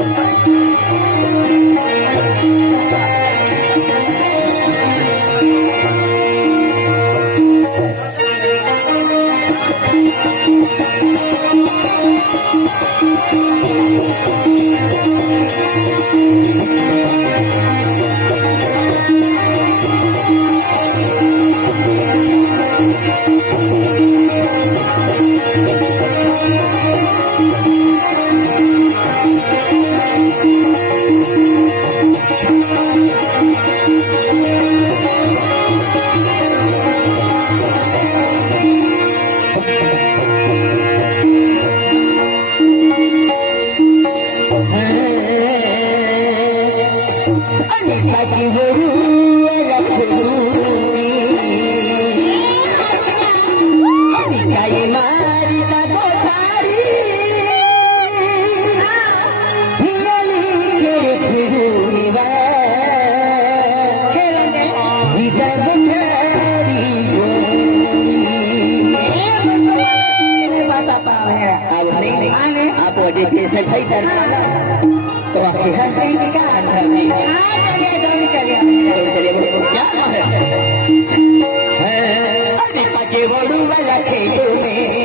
Música वडू मला खेळू मे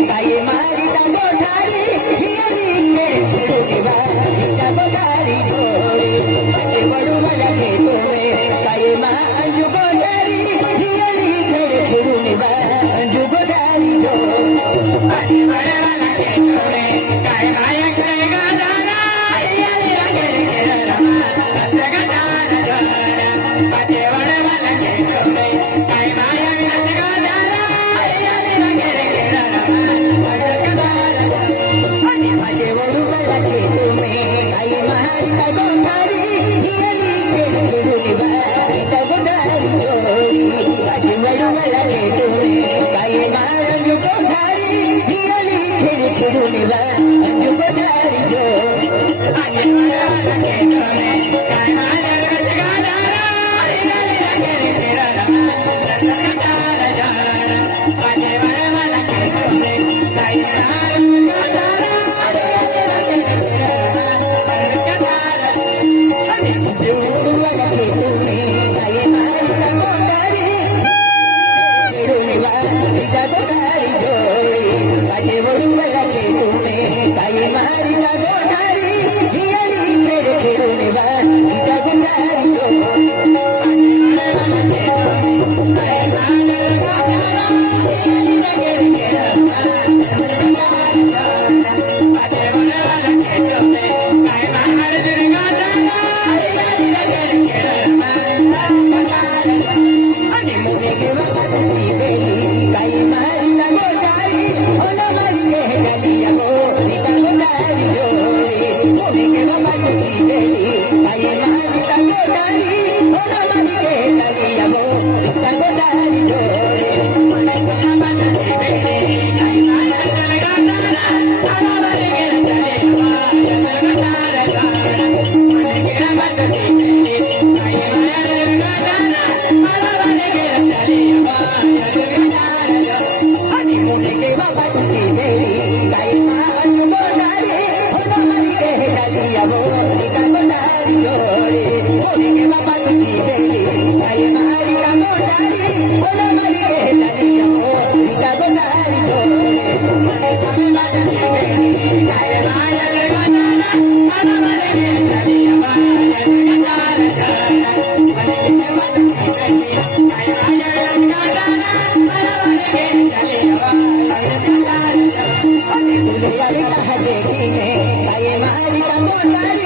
Yeah. Ay, Marita,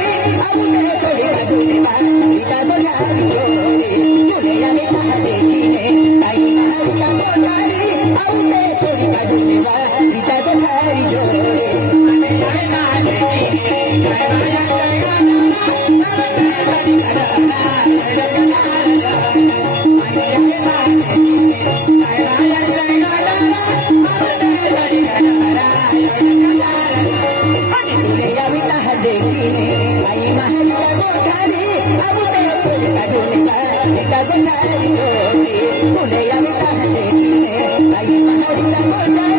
Thank you.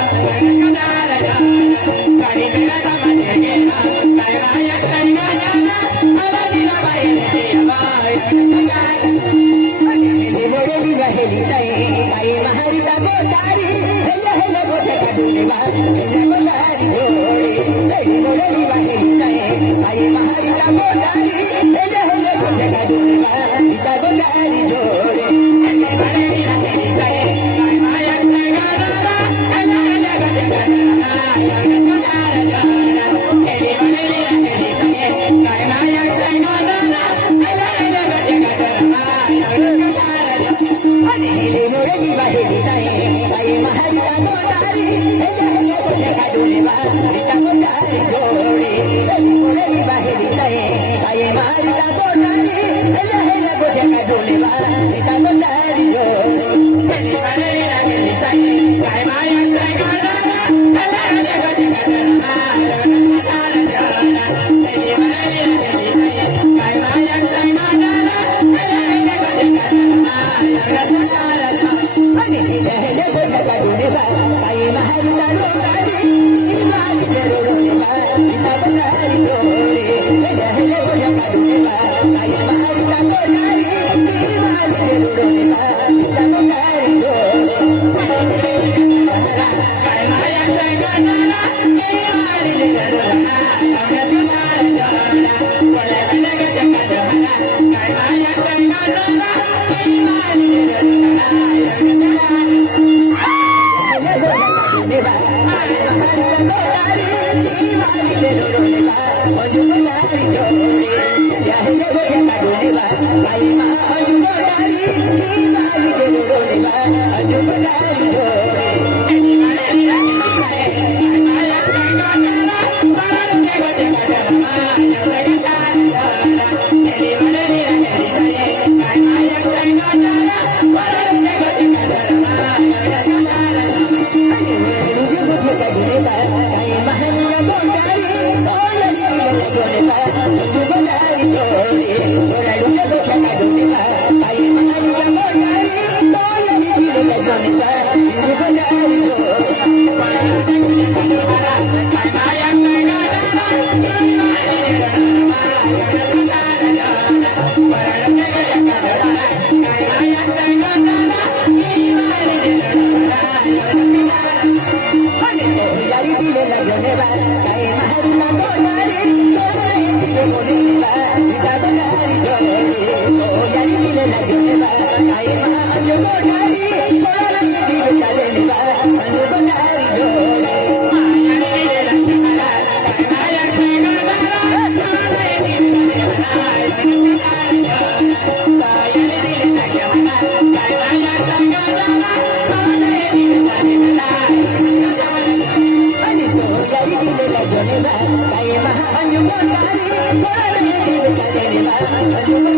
Hãy subscribe Yeah. Thank you.